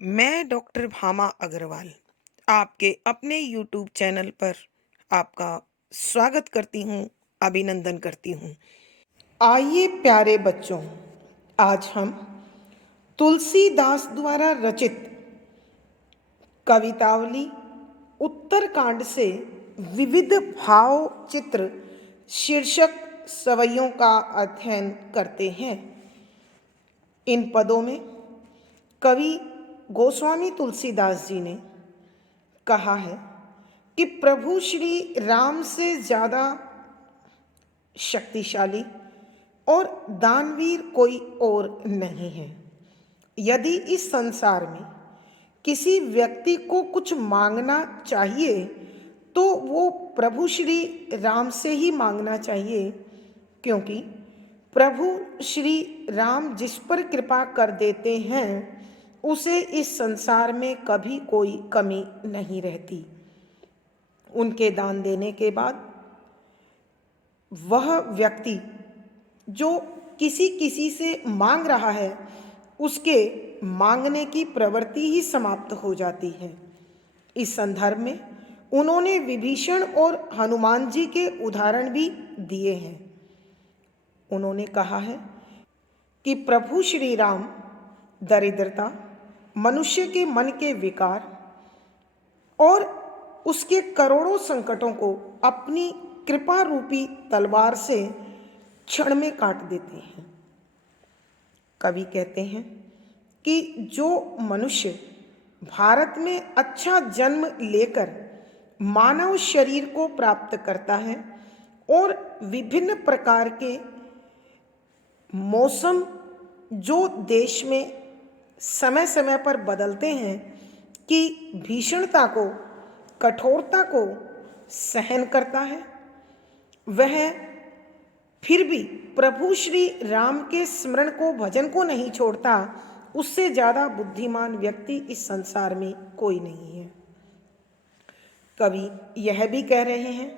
मैं डॉक्टर भामा अग्रवाल आपके अपने यूट्यूब चैनल पर आपका स्वागत करती हूँ, अभिनंदन करती हूँ। आइए प्यारे बच्चों, आज हम तुलसीदास द्वारा रचित कवितावली उत्तरकांड से विविध भाव चित्र शीर्षक सवैयों का अध्ययन करते हैं। इन पदों में कवि गोस्वामी तुलसीदास जी ने कहा है कि प्रभु श्री राम से ज़्यादा शक्तिशाली और दानवीर कोई और नहीं है। यदि इस संसार में किसी व्यक्ति को कुछ मांगना चाहिए तो वो प्रभु श्री राम से ही मांगना चाहिए, क्योंकि प्रभु श्री राम जिस पर कृपा कर देते हैं उसे इस संसार में कभी कोई कमी नहीं रहती। उनके दान देने के बाद वह व्यक्ति जो किसी किसी से मांग रहा है उसके मांगने की प्रवृत्ति ही समाप्त हो जाती है। इस संदर्भ में उन्होंने विभीषण और हनुमान जी के उदाहरण भी दिए हैं। उन्होंने कहा है कि प्रभु श्री राम दरिद्रता, मनुष्य के मन के विकार और उसके करोड़ों संकटों को अपनी कृपा रूपी तलवार से क्षण में काट देते हैं। कवि कहते हैं कि जो मनुष्य भारत में अच्छा जन्म लेकर मानव शरीर को प्राप्त करता है और विभिन्न प्रकार के मौसम जो देश में समय समय पर बदलते हैं कि भीषणता को, कठोरता को सहन करता है, वह फिर भी प्रभु श्री राम के स्मरण को, भजन को नहीं छोड़ता, उससे ज़्यादा बुद्धिमान व्यक्ति इस संसार में कोई नहीं है। कवि यह भी कह रहे हैं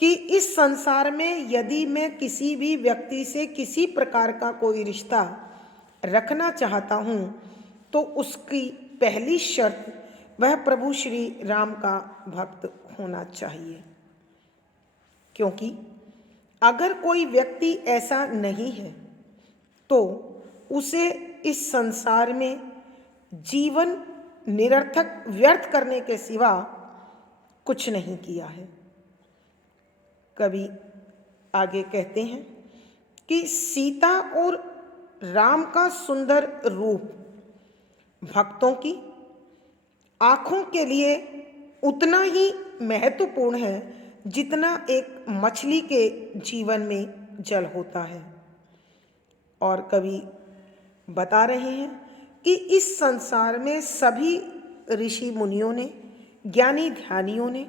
कि इस संसार में यदि मैं किसी भी व्यक्ति से किसी प्रकार का कोई रिश्ता रखना चाहता हूँ तो उसकी पहली शर्त वह प्रभु श्री राम का भक्त होना चाहिए, क्योंकि अगर कोई व्यक्ति ऐसा नहीं है तो उसे इस संसार में जीवन निरर्थक व्यर्थ करने के सिवा कुछ नहीं किया है। कवि आगे कहते हैं कि सीता और राम का सुंदर रूप भक्तों की आँखों के लिए उतना ही महत्वपूर्ण है जितना एक मछली के जीवन में जल होता है। और कवि बता रहे हैं कि इस संसार में सभी ऋषि मुनियों ने, ज्ञानी ध्यानियों ने,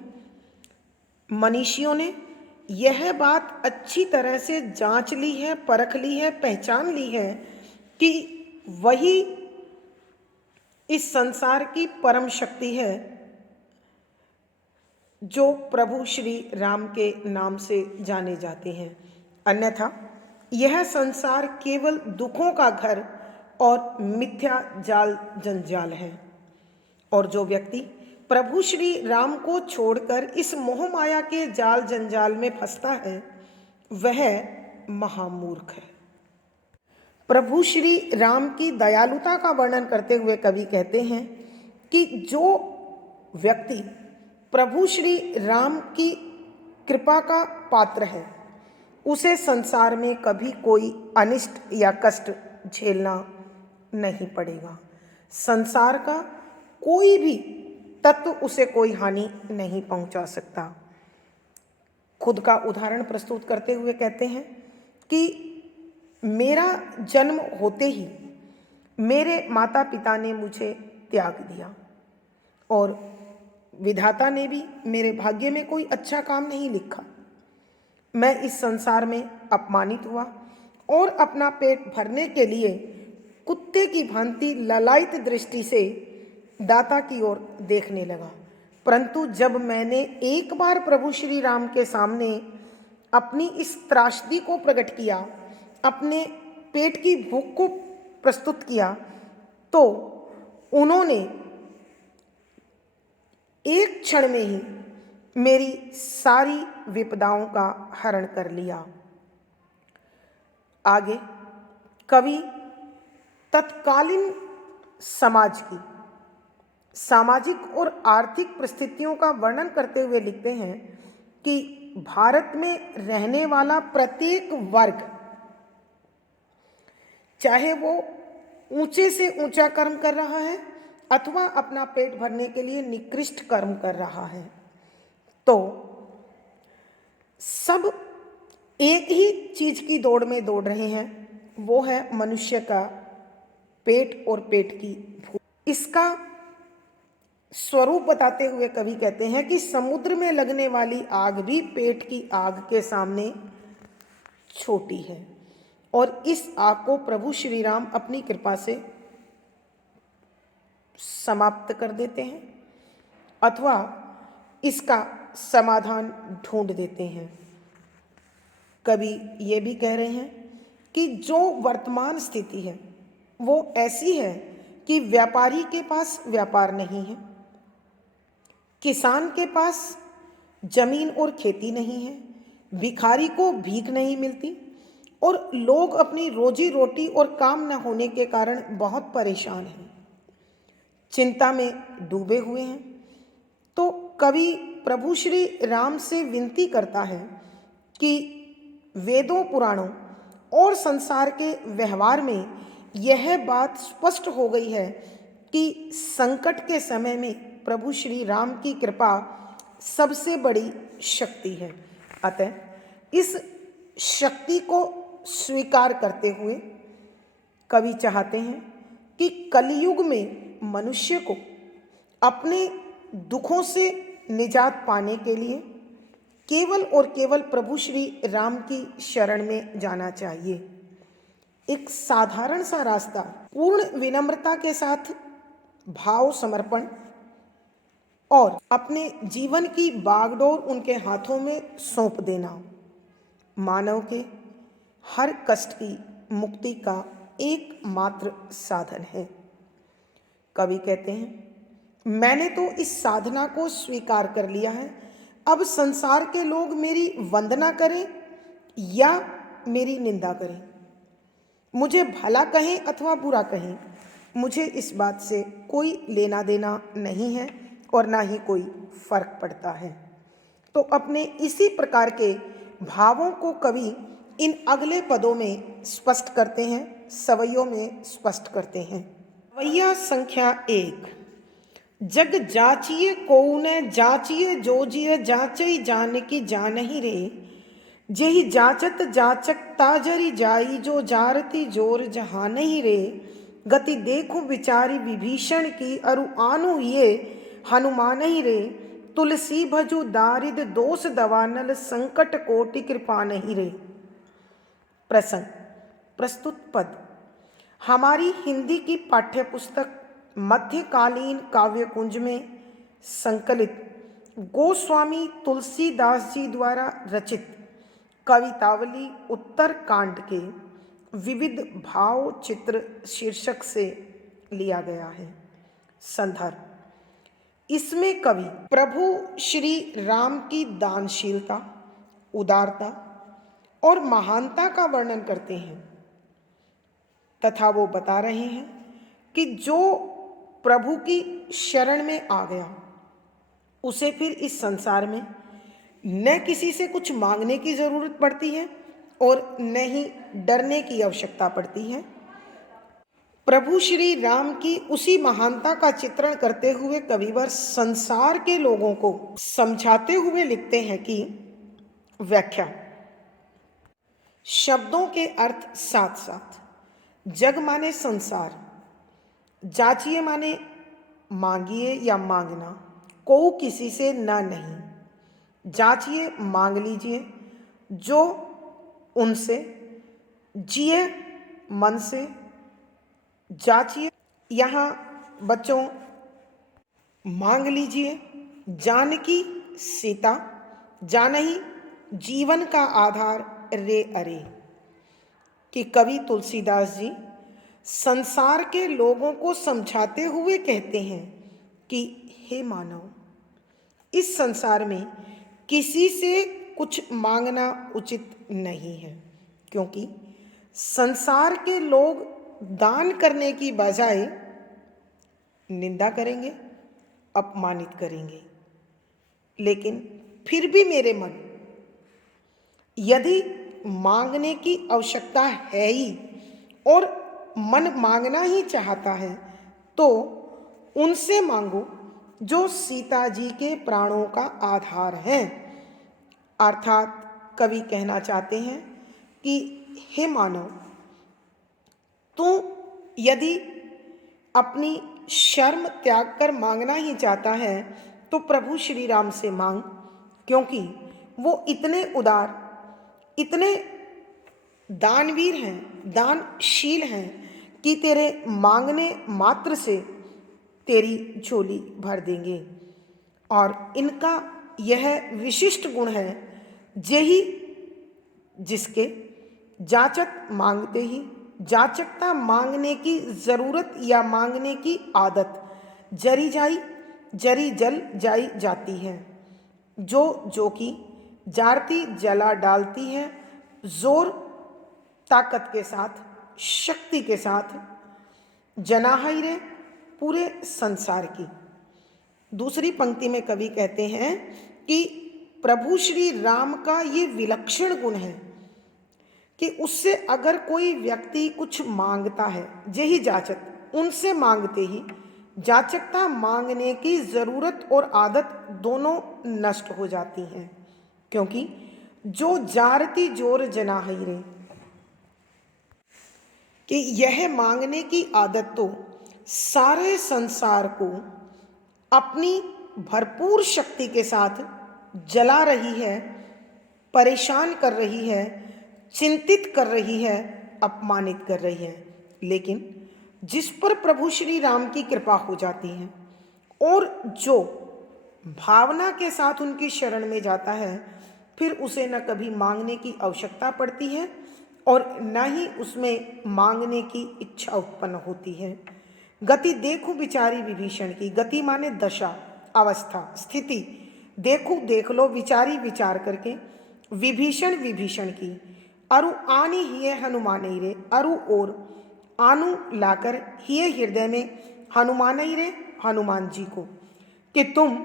मनीषियों ने यह बात अच्छी तरह से जांच ली है, परख ली है, पहचान ली है कि वही इस संसार की परम शक्ति है जो प्रभु श्री राम के नाम से जाने जाते हैं। अन्यथा यह संसार केवल दुखों का घर और मिथ्या जाल जंजाल है। और जो व्यक्ति प्रभु श्री राम को छोड़कर इस मोह माया के जाल जंजाल में फंसता है वह महामूर्ख है। प्रभु श्री राम की दयालुता का वर्णन करते हुए कवि कहते हैं कि जो व्यक्ति प्रभु श्री राम की कृपा का पात्र है उसे संसार में कभी कोई अनिष्ट या कष्ट झेलना नहीं पड़ेगा। संसार का कोई भी तत्व उसे कोई हानि नहीं पहुंचा सकता। खुद का उदाहरण प्रस्तुत करते हुए कहते हैं कि मेरा जन्म होते ही मेरे माता पिता ने मुझे त्याग दिया और विधाता ने भी मेरे भाग्य में कोई अच्छा काम नहीं लिखा। मैं इस संसार में अपमानित हुआ और अपना पेट भरने के लिए कुत्ते की भांति ललायित दृष्टि से दाता की ओर देखने लगा। परंतु जब मैंने एक बार प्रभु श्री राम के सामने अपनी इस त्रासदी को प्रकट किया, अपने पेट की भूख को प्रस्तुत किया, तो उन्होंने एक क्षण में ही मेरी सारी विपदाओं का हरण कर लिया। आगे कवि तत्कालीन समाज की सामाजिक और आर्थिक परिस्थितियों का वर्णन करते हुए लिखते हैं कि भारत में रहने वाला प्रत्येक वर्ग, चाहे वो ऊंचे से ऊंचा कर्म कर रहा है अथवा अपना पेट भरने के लिए निकृष्ट कर्म कर रहा है, तो सब एक ही चीज की दौड़ में दौड़ रहे हैं, वो है मनुष्य का पेट और पेट की भूख। इसका स्वरूप बताते हुए कवि कहते हैं कि समुद्र में लगने वाली आग भी पेट की आग के सामने छोटी है और इस आग को प्रभु श्री राम अपनी कृपा से समाप्त कर देते हैं अथवा इसका समाधान ढूंढ देते हैं। कवि ये भी कह रहे हैं कि जो वर्तमान स्थिति है वो ऐसी है कि व्यापारी के पास व्यापार नहीं है, किसान के पास जमीन और खेती नहीं है, भिखारी को भीख नहीं मिलती और लोग अपनी रोजी रोटी और काम न होने के कारण बहुत परेशान हैं, चिंता में डूबे हुए हैं। तो कवि प्रभु श्री राम से विनती करता है कि वेदों, पुराणों और संसार के व्यवहार में यह बात स्पष्ट हो गई है कि संकट के समय में प्रभु श्री राम की कृपा सबसे बड़ी शक्ति है। अतः इस शक्ति को स्वीकार करते हुए कवि चाहते हैं कि कलयुग में मनुष्य को अपने दुखों से निजात पाने के लिए केवल और केवल प्रभु श्री राम की शरण में जाना चाहिए। एक साधारण सा रास्ता, पूर्ण विनम्रता के साथ भाव समर्पण और अपने जीवन की बागडोर उनके हाथों में सौंप देना मानव के हर कष्ट की मुक्ति का एकमात्र साधन है। कवि कहते हैं, मैंने तो इस साधना को स्वीकार कर लिया है, अब संसार के लोग मेरी वंदना करें या मेरी निंदा करें, मुझे भला कहें अथवा बुरा कहें, मुझे इस बात से कोई लेना देना नहीं है और ना ही कोई फर्क पड़ता है। तो अपने इसी प्रकार के भावों को कवि इन अगले पदों में स्पष्ट करते हैं, सवैयों में स्पष्ट करते हैं। सवैया संख्या 1। जग जाचिए कोउ न जाचिए जोजिए जाचई जान की जानही रे, जेहि जाचत जाचक ताजरी जाई जो जारती जोर जहानही रे, गति देखो विचारी विभीषण की अरु आनु ये हनुमान ही रे, तुलसी भजु दारिद दोष दवानल संकट कोटि कृपा नहीं रे। प्रसंग। प्रस्तुत पद हमारी हिंदी की पाठ्य पुस्तक मध्यकालीन काव्य कुंज में संकलित गोस्वामी तुलसीदास जी द्वारा रचित कवितावली उत्तर कांड के विविध भाव चित्र शीर्षक से लिया गया है। संदर्भ। इसमें कवि प्रभु श्री राम की दानशीलता, उदारता और महानता का वर्णन करते हैं तथा वो बता रहे हैं कि जो प्रभु की शरण में आ गया उसे फिर इस संसार में न किसी से कुछ मांगने की जरूरत पड़ती है और न ही डरने की आवश्यकता पड़ती है। प्रभु श्री राम की उसी महानता का चित्रण करते हुए कविवर संसार के लोगों को समझाते हुए लिखते हैं कि व्याख्या। शब्दों के अर्थ साथ साथ। जग माने संसार, जाचिए माने मांगिए या मांगना, को किसी से ना नहीं, जाचिए मांग लीजिए जो उनसे, जिए मन से, जाचिए यहाँ बच्चों मांग लीजिए, जानकी सीता, जानही जीवन का आधार रे अरे। कि कवि तुलसीदास जी संसार के लोगों को समझाते हुए कहते हैं कि हे मानव, इस संसार में किसी से कुछ मांगना उचित नहीं है, क्योंकि संसार के लोग दान करने की बजाय निंदा करेंगे, अपमानित करेंगे। लेकिन फिर भी मेरे मन, यदि मांगने की आवश्यकता है ही और मन मांगना ही चाहता है, तो उनसे मांगो जो सीता जी के प्राणों का आधार है। अर्थात कवि कहना चाहते हैं कि हे मानव, तू यदि अपनी शर्म त्याग कर मांगना ही चाहता है तो प्रभु श्री राम से मांग, क्योंकि वो इतने उदार, इतने दानवीर हैं, दानशील हैं कि तेरे मांगने मात्र से तेरी झोली भर देंगे। और इनका यह विशिष्ट गुण है, जेहि जिसके जाचक मांगते ही जाचकता, मांगने की जरूरत या मांगने की आदत जरी जल जाई जाती है, जो कि जारती जला डालती है, जोर ताकत के साथ, शक्ति के साथ, जनाहाई रे पूरे संसार की। दूसरी पंक्ति में कवि कहते हैं कि प्रभु श्री राम का ये विलक्षण गुण है कि उससे अगर कोई व्यक्ति कुछ मांगता है, जेहि जाचक, उनसे मांगते ही जाचकता, मांगने की जरूरत और आदत दोनों नष्ट हो जाती हैं, क्योंकि जो जारती जोर जनाहई रे, कि यह मांगने की आदत तो सारे संसार को अपनी भरपूर शक्ति के साथ जला रही है, परेशान कर रही है, चिंतित कर रही है, अपमानित कर रही है। लेकिन जिस पर प्रभु श्री राम की कृपा हो जाती है और जो भावना के साथ उनकी शरण में जाता है, फिर उसे न कभी मांगने की आवश्यकता पड़ती है और न ही उसमें मांगने की इच्छा उत्पन्न होती है। गति देखो बिचारी विभीषण की, गति माने दशा, अवस्था, स्थिति। देखो देख लो विचारी विचार करके, विभीषण की। अरु आनी हिय हनुमान ही रे, अरु और आनु लाकर हिय हृदय में हनुमान ही रे, हनुमान जी को, कि तुम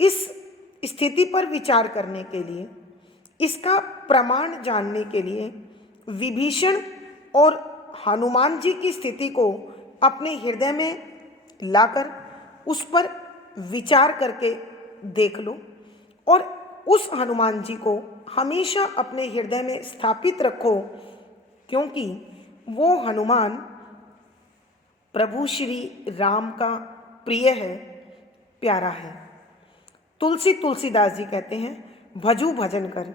इस स्थिति पर विचार करने के लिए, इसका प्रमाण जानने के लिए विभीषण और हनुमान जी की स्थिति को अपने हृदय में लाकर उस पर विचार करके देख लो और उस हनुमान जी को हमेशा अपने हृदय में स्थापित रखो, क्योंकि वो हनुमान प्रभु श्री राम का प्रिय है, प्यारा है। तुलसीदास जी कहते हैं, भजू भजन कर,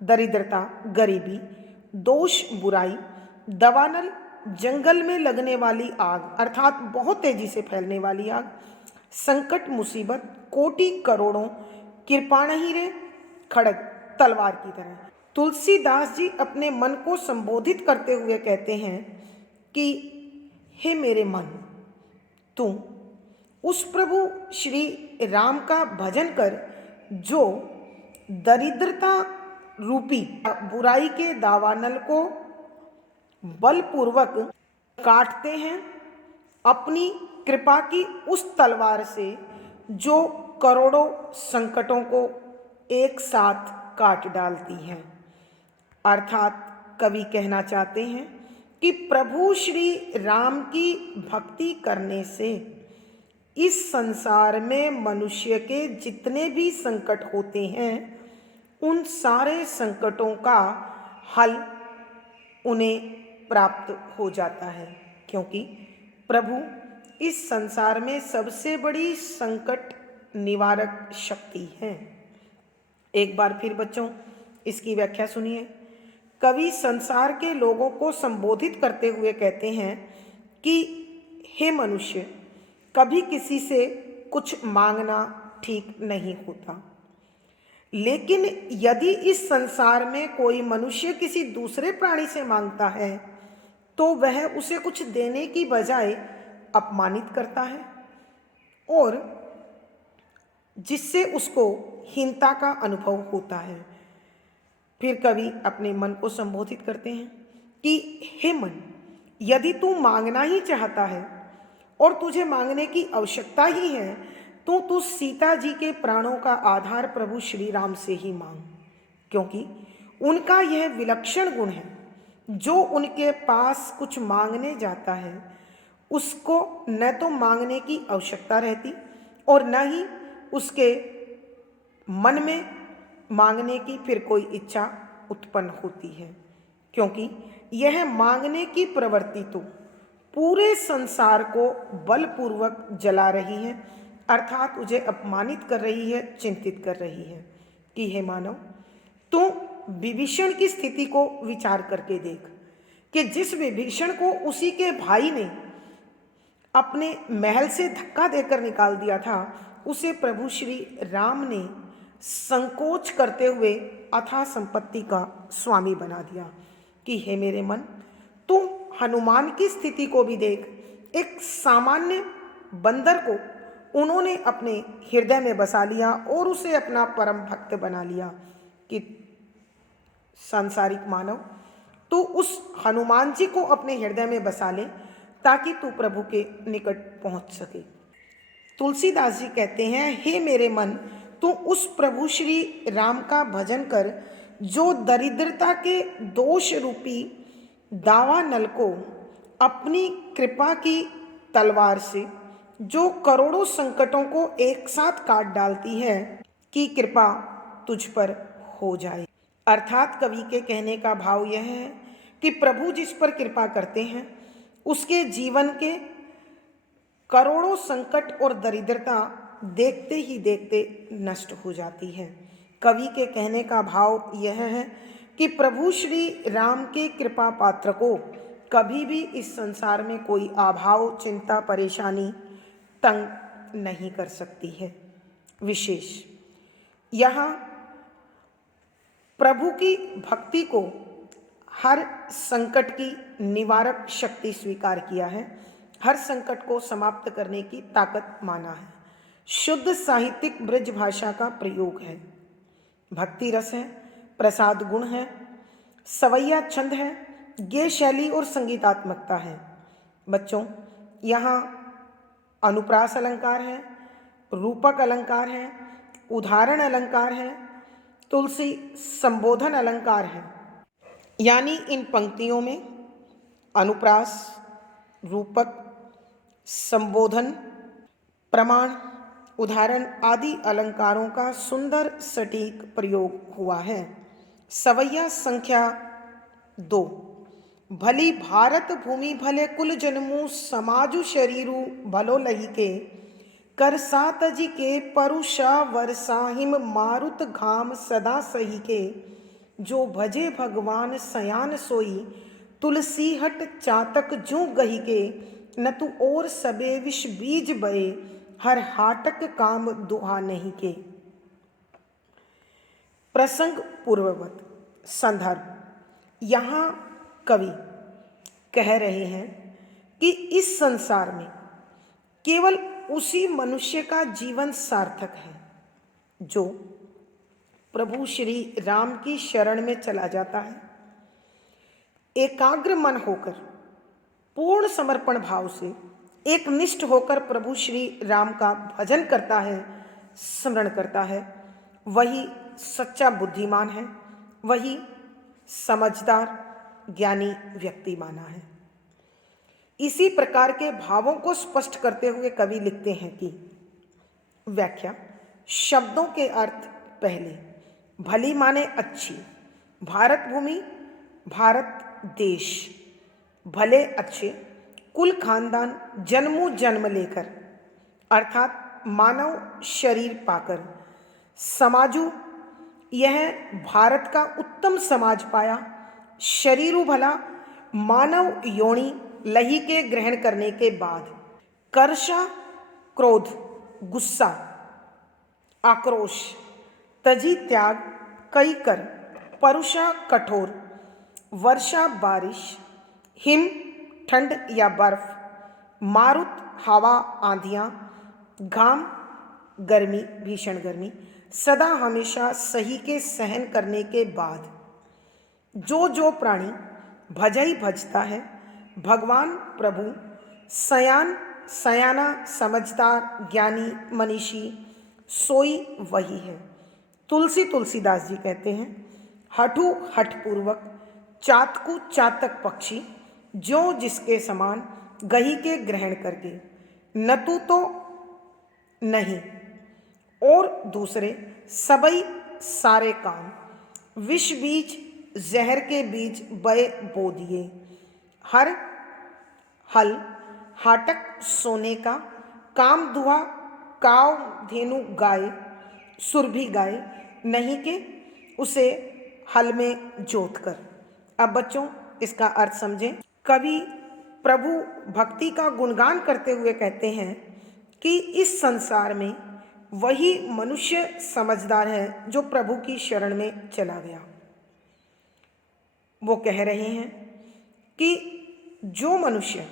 दरिद्रता, गरीबी, दोष, बुराई, दवानल, जंगल में लगने वाली आग, अर्थात बहुत तेजी से फैलने वाली आग, संकट, मुसीबत, कोटि करोड़ों, कृपाण ही रे, खड़ग, तलवार की तरह। तुलसीदास जी अपने मन को संबोधित करते हुए कहते हैं कि हे मेरे मन, तू उस प्रभु श्री राम का भजन कर जो दरिद्रता रूपी बुराई के दावानल को बलपूर्वक काटते हैं, अपनी कृपा की उस तलवार से जो करोड़ों संकटों को एक साथ काट डालती है। अर्थात कवि कहना चाहते हैं कि प्रभु श्री राम की भक्ति करने से इस संसार में मनुष्य के जितने भी संकट होते हैं, उन सारे संकटों का हल उन्हें प्राप्त हो जाता है, क्योंकि प्रभु इस संसार में सबसे बड़ी संकट निवारक शक्ति है। एक बार फिर बच्चों इसकी व्याख्या सुनिए। कवि संसार के लोगों को संबोधित करते हुए कहते हैं कि हे मनुष्य, कभी किसी से कुछ मांगना ठीक नहीं होता। लेकिन यदि इस संसार में कोई मनुष्य किसी दूसरे प्राणी से मांगता है तो वह उसे कुछ देने की बजाय अपमानित करता है और जिससे उसको हीनता का अनुभव होता है। फिर कवि अपने मन को संबोधित करते हैं कि हे मन, यदि तू मांगना ही चाहता है और तुझे मांगने की आवश्यकता ही है तो तू सीता जी के प्राणों का आधार प्रभु श्री राम से ही मांग, क्योंकि उनका यह विलक्षण गुण है, जो उनके पास कुछ मांगने जाता है उसको न तो मांगने की आवश्यकता रहती और न ही उसके मन में मांगने की फिर कोई इच्छा उत्पन्न होती है, क्योंकि यह मांगने की प्रवृत्ति तो पूरे संसार को बलपूर्वक जला रही है, अर्थात उसे अपमानित कर रही है, चिंतित कर रही है कि हे मानव, तू विभीषण की स्थिति को विचार करके देख कि जिस विभीषण को उसी के भाई ने अपने महल से धक्का देकर निकाल दिया था, उसे प्रभु श्री राम ने संकोच करते हुए अथाह संपत्ति का स्वामी बना दिया कि हे मेरे मन, तू हनुमान की स्थिति को भी देख। एक सामान्य बंदर को उन्होंने अपने हृदय में बसा लिया और उसे अपना परम भक्त बना लिया कि सांसारिक मानव, तू उस हनुमान जी को अपने हृदय में बसा ले ताकि तू प्रभु के निकट पहुंच सके। तुलसीदास जी कहते हैं, हे मेरे मन, तू उस प्रभु श्री राम का भजन कर जो दरिद्रता के दोष रूपी दावा नल को अपनी कृपा की तलवार से, जो करोड़ों संकटों को एक साथ काट डालती है, की कृपा तुझ पर हो जाए। अर्थात कवि के कहने का भाव यह है कि प्रभु जिस पर कृपा करते हैं उसके जीवन के करोड़ों संकट और दरिद्रता देखते ही देखते नष्ट हो जाती है। कवि के कहने का भाव यह है कि प्रभु श्री राम के कृपा पात्र को कभी भी इस संसार में कोई अभाव, चिंता, परेशानी तंग नहीं कर सकती है। विशेष यहाँ प्रभु की भक्ति को हर संकट की निवारक शक्ति स्वीकार किया है, हर संकट को समाप्त करने की ताकत माना है। शुद्ध साहित्यिक ब्रज भाषा का प्रयोग है, भक्ति रस है, प्रसाद गुण है, सवैया छंद है, गेय शैली और संगीतात्मकता है। बच्चों, यहाँ अनुप्रास अलंकार है, रूपक अलंकार है, उदाहरण अलंकार है, तुलसी संबोधन अलंकार है। यानी इन पंक्तियों में अनुप्रास, रूपक, संबोधन, प्रमाण, उदाहरण आदि अलंकारों का सुंदर सटीक प्रयोग हुआ है। सवैया संख्या 2। भली भारत भूमि भले कुल जन्मू, समाजु शरीरु भलो लही के, कर सात जी के परुषा वर्षाहिम, मारुत घाम सदा सही के, जो भजे भगवान सयान सोई, तुलसी हट चातक जो गही के, न तू और सबे विष बीज बये, हर हाटक काम दुहा नहीं के। प्रसंग पूर्ववत। संदर्भ, यहाँ कवि कह रहे हैं कि इस संसार में केवल उसी मनुष्य का जीवन सार्थक है जो प्रभु श्री राम की शरण में चला जाता है, एकाग्र मन होकर, पूर्ण समर्पण भाव से एक निष्ठ होकर प्रभु श्री राम का भजन करता है, स्मरण करता है, वही सच्चा बुद्धिमान है, वही समझदार ज्ञानी व्यक्ति माना है। इसी प्रकार के भावों को स्पष्ट करते हुए कवि लिखते हैं कि व्याख्या, शब्दों के अर्थ पहले। भली माने अच्छी, भारत भूमि, भारत देश, भले अच्छे, कुल खानदान, जन्मों जन्म लेकर अर्थात मानव शरीर पाकर, समाजु यह भारत का उत्तम समाज पाया, शरीरु भला मानव योनि लही के ग्रहण करने के बाद, कर्षा क्रोध, गुस्सा, आक्रोश, तजी त्याग कई कर, परुषा कठोर, वर्षा बारिश, हिम ठंड या बर्फ, मारुत हवा आंधियाँ, घाम गर्मी भीषण गर्मी, सदा हमेशा सही के सहन करने के बाद जो प्राणी भजई भजता है, भगवान प्रभु सयान सयाना समझदार ज्ञानी मनीषी सोई वही है। तुलसीदास जी कहते हैं, हठु हठपूर्वक चातकु चातक पक्षी, जो जिसके समान गही के ग्रहण करके, नतु तो नहीं और दूसरे सबई सारे काम, विष बीज जहर के बीज बय बो दिए, हर हल हाटक सोने का, काम दुहा काव धेनु गाय, सुरभि गाय नहीं के उसे हल में जोत कर। अब बच्चों इसका अर्थ समझें। कवि प्रभु भक्ति का गुणगान करते हुए कहते हैं कि इस संसार में वही मनुष्य समझदार है जो प्रभु की शरण में चला गया। वो कह रहे हैं कि जो मनुष्य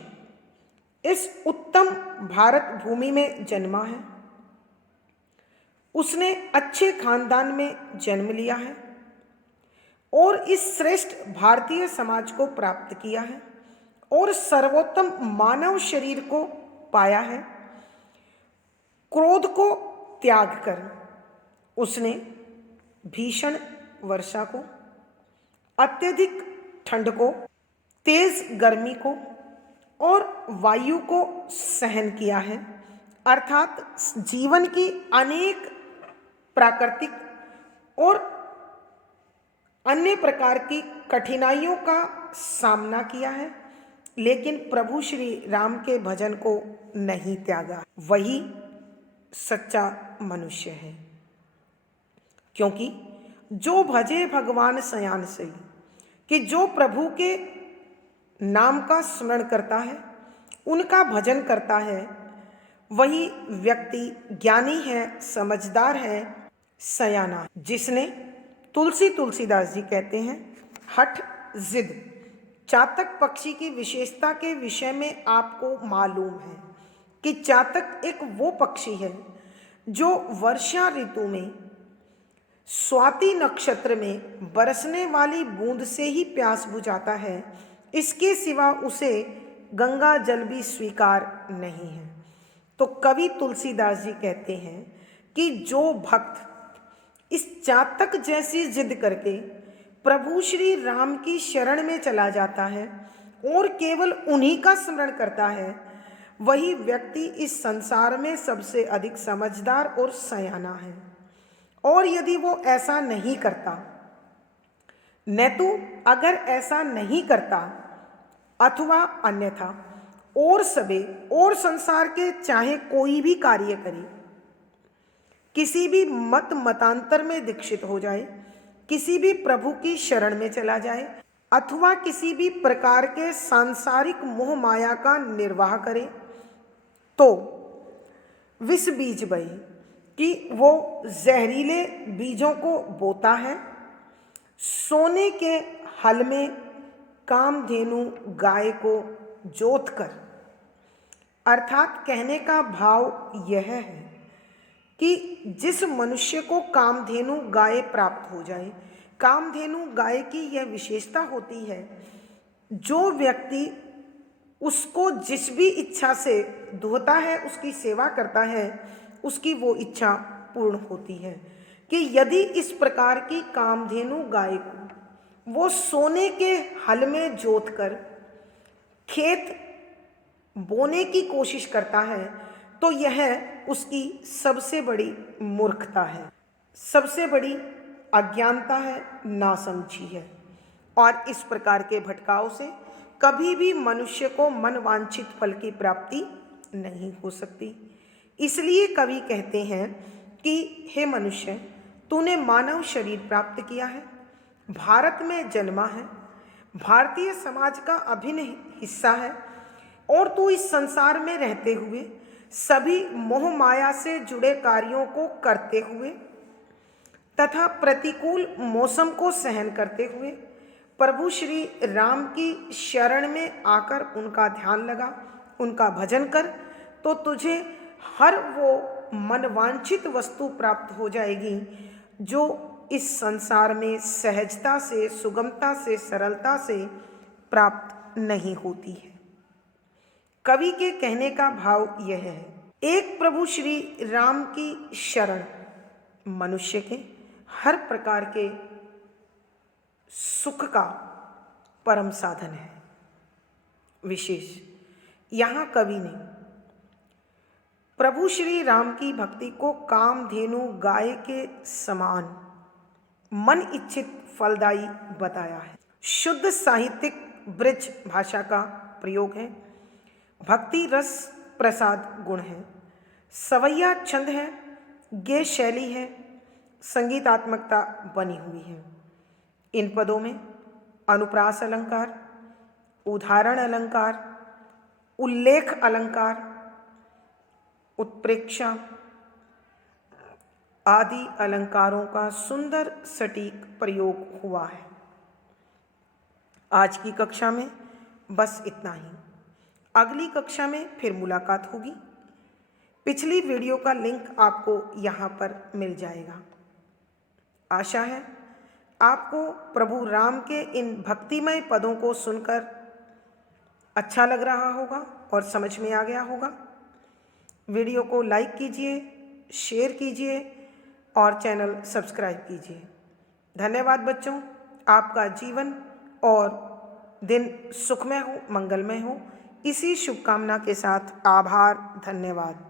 इस उत्तम भारत भूमि में जन्मा है, उसने अच्छे खानदान में जन्म लिया है और इस श्रेष्ठ भारतीय समाज को प्राप्त किया है और सर्वोत्तम मानव शरीर को पाया है। क्रोध को त्याग कर उसने भीषण वर्षा को, अत्यधिक ठंड को, तेज गर्मी को और वायु को सहन किया है, अर्थात जीवन की अनेक प्राकृतिक और अन्य प्रकार की कठिनाइयों का सामना किया है, लेकिन प्रभु श्री राम के भजन को नहीं त्यागा। वही सच्चा मनुष्य है, क्योंकि जो भजे भगवान सयान सही, कि जो प्रभु के नाम का स्मरण करता है, उनका भजन करता है, वही व्यक्ति ज्ञानी है, समझदार है, सयाना। जिसने तुलसीदास जी कहते हैं, हठ जिद चातक पक्षी की विशेषता के विषय में आपको मालूम है कि चातक एक वो पक्षी है जो वर्षा ऋतु में स्वाति नक्षत्र में बरसने वाली बूंद से ही प्यास बुझाता है, इसके सिवा उसे गंगा जल भी स्वीकार नहीं है। तो कवि तुलसीदास जी कहते हैं कि जो भक्त इस चातक जैसी जिद करके प्रभु श्री राम की शरण में चला जाता है और केवल उन्हीं का स्मरण करता है, वही व्यक्ति इस संसार में सबसे अधिक समझदार और सयाना है। और यदि वो ऐसा नहीं करता, न तो अगर ऐसा नहीं करता अथवा अन्यथा और सबे और संसार के चाहे कोई भी कार्य करे, किसी भी मतांतर में दीक्षित हो जाए, किसी भी प्रभु की शरण में चला जाए अथवा किसी भी प्रकार के सांसारिक मोह माया का निर्वाह करे, तो विष बीज बही कि वो जहरीले बीजों को बोता है, सोने के हल में कामधेनु गाय को जोत कर। अर्थात कहने का भाव यह है कि जिस मनुष्य को कामधेनु गाय प्राप्त हो जाए, कामधेनु गाय की यह विशेषता होती है, जो व्यक्ति उसको जिस भी इच्छा से दुहता है, उसकी सेवा करता है, उसकी वो इच्छा पूर्ण होती है। कि यदि इस प्रकार की कामधेनु गाय को वो सोने के हल में जोत कर खेत बोने की कोशिश करता है, तो यह उसकी सबसे बड़ी मूर्खता है, सबसे बड़ी अज्ञानता है, नासमझी है। और इस प्रकार के भटकाव से कभी भी मनुष्य को मनवांछित फल की प्राप्ति नहीं हो सकती। इसलिए कवि कहते हैं कि हे मनुष्य, तूने मानव शरीर प्राप्त किया है, भारत में जन्मा है, भारतीय समाज का अभिन्न हिस्सा है और तू इस संसार में रहते हुए सभी मोह माया से जुड़े कार्यों को करते हुए तथा प्रतिकूल मौसम को सहन करते हुए प्रभु श्री राम की शरण में आकर उनका ध्यान लगा, उनका भजन कर, तो तुझे हर वो मनवांछित वस्तु प्राप्त हो जाएगी जो इस संसार में सहजता से, सुगमता से, सरलता से प्राप्त नहीं होती है। कवि के कहने का भाव यह है, एक प्रभु श्री राम की शरण मनुष्य के हर प्रकार के सुख का परम साधन है। विशेष यहाँ कवि ने प्रभु श्री राम की भक्ति को कामधेनु गाय के समान मन इच्छित फलदायी बताया है। शुद्ध साहित्यिक ब्रज भाषा का प्रयोग है, भक्ति रस प्रसाद गुण है, सवैया छंद है, गेय शैली है, संगीतात्मकता बनी हुई है। इन पदों में अनुप्रास अलंकार, उदाहरण अलंकार, उल्लेख अलंकार, उत्प्रेक्षा आदि अलंकारों का सुंदर सटीक प्रयोग हुआ है। आज की कक्षा में बस इतना ही। अगली कक्षा में फिर मुलाकात होगी। पिछली वीडियो का लिंक आपको यहाँ पर मिल जाएगा। आशा है आपको प्रभु राम के इन भक्तिमय पदों को सुनकर अच्छा लग रहा होगा और समझ में आ गया होगा। वीडियो को लाइक कीजिए, शेयर कीजिए और चैनल सब्सक्राइब कीजिए। धन्यवाद बच्चों। आपका जीवन और दिन सुखमय हो, मंगलमय हो। इसी शुभकामना के साथ आभार, धन्यवाद।